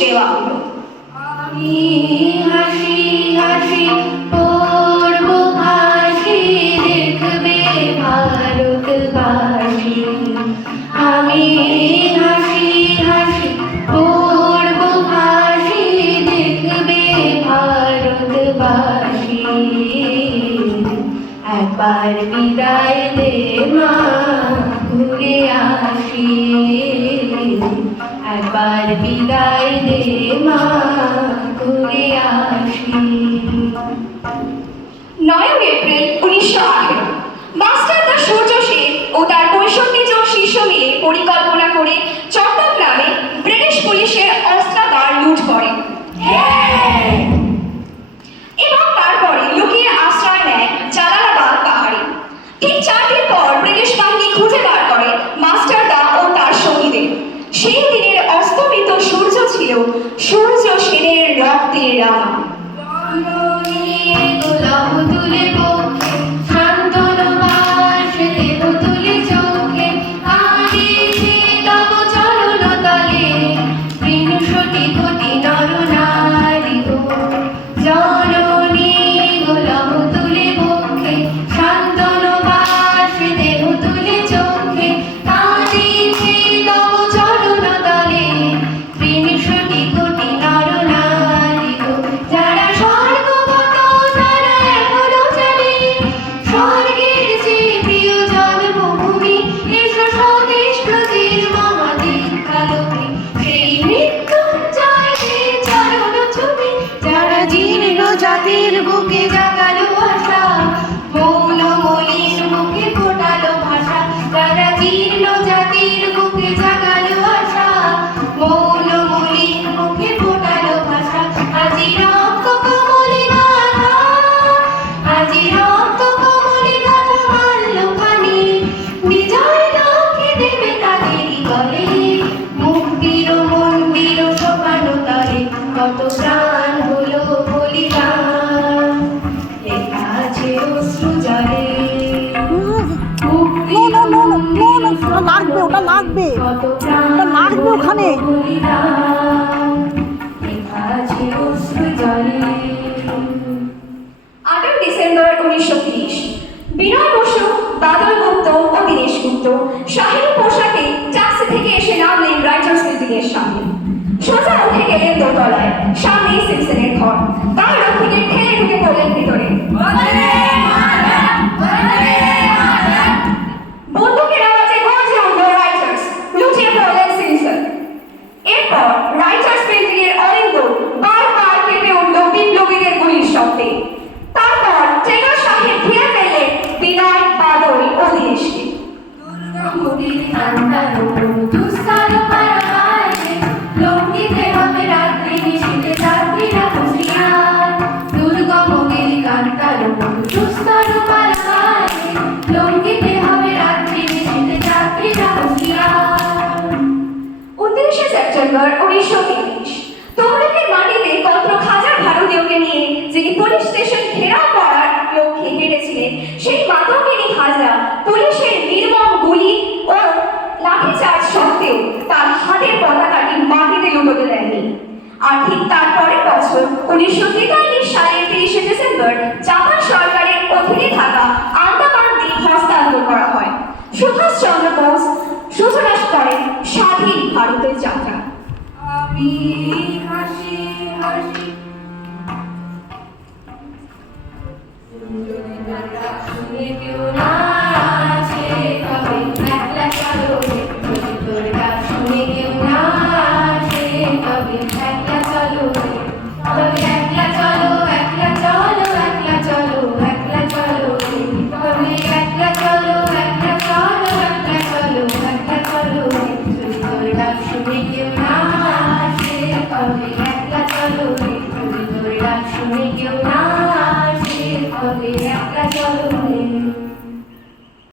দেওয়া হলো। আমি হাসি হাসি পড়ব ফাঁসি, দেখবে ভারতবাসী। আমি হাসি হাসি পড়ব ফাঁসি, দেখবে ভারতবাসী। একবার বিদায় দে মা, ঘুরে আসি। একবার বিদায় দে মা, ঘুরে আসি। 9 এপ্রিল 1918 মাস্টারদা সূর্য সেন ও তার 65 জন শিষ্য মিলে পরিকল্পনা করে চট্টগ্রামে ব্রিটিশ পুলিশের অস্ত্রাগার লুট করে এবং তারপরে লুকিয়ে আশ্রয় নেয় জালালাবাদ পাহাড়ে। ঠিক 4 দিন পর ব্রিটিশ বাহিনী খুঁজে বার করে মাস্টারদা ও তার সঙ্গীদের। সেই দিনের অস্তমিত সূর্য ছিল সূর্য সেনের রক্তের রাঙা। জাতির বুকে জাগালো আশা, মৌন মলিন মুখে ফোটালো ভাষা। তারা জীর্ণ জাতির বুকে জাগালো আশা, মৌন মলিন মুখে ফোটালো ভাষা। আজি রক্ত কমলে গাথা, আজি রক্ত কমলে গাথা মাল্য পানি। বিজয় লক্ষ্যে দেবে তাদেরই গলে, মুক্তির মন্দির শোভানো তলে। কত প্রাণ হলো বলিদান, লেখা আছে অশ্রু জলে। লাগবে, ওটা লাগবে, ওটা লাগবে ওখানে। 8 ডিসেম্বর 1930 বিনয় বসু, বাদল গুপ্ত ও দীনেশ গুপ্ত শাহীন পোশাকে ট্যাক্সি থেকে এসে নামলেন রাইটার্স বিল্ডিং এর সামনে। সোজা উঠে গেলেন দোতলায়, সামনেই সিমসনের ঘর। তার রক্ষীদের ঠেলে ঢুকে পড়লেন ভিতরে। বন্দুকের আওয়াজে গর্জে উঠল রাইটার্স, লুটিয়ে পড়লেন সিমসন। এরপর রাইটার্স বিল্ডিং এর অলিন্দ বারবার কেঁপে উঠল বিপ্লবীদের গুলির শব্দে। তারপর টেলর সাহেব ঘিরে ফেললেন বিনয়, বাদল ও দীনেশকে। সেপ্টেম্বর 1930 তমলুকের মাটিতে কত হাজার ভারতীয়কে নিয়ে যিনি পুলিশ স্টেশন ঘেরাও করার লক্ষ্যে হেঁটেছিলেন, সেই মাতঙ্গিনী হাজরা পুলিশের নির্মম গুলি ও লাঠিচার্জ সত্ত্বেও তার হাতের পতাকাটি মাটিতে লুটোতে দেয়নি। আর ঠিক তার পরের বছর 1943 সালের 30 ডিসেম্বর জাপান সরকারের অধীনে থাকা আন্দামান দ্বীপ হস্তান্তর করা হয়। সুভাষচন্দ্র বোস সূচনা করেন স্বাধীন ভারতের যাত্রা। আমি হাসি হাসি শুনে কেউ না আসে, তবে একলা চলো তোর ডাক শুনে কেউ না আসে, তবে একলা চলো, তবে একলা চলো, একলা চলো, একলা চলো, একলা চলো, তবে একলা চলো, একলা চলো, একলা চলো, একলা চলো, তোর ডাক শুনে কেউ না আসে, তবে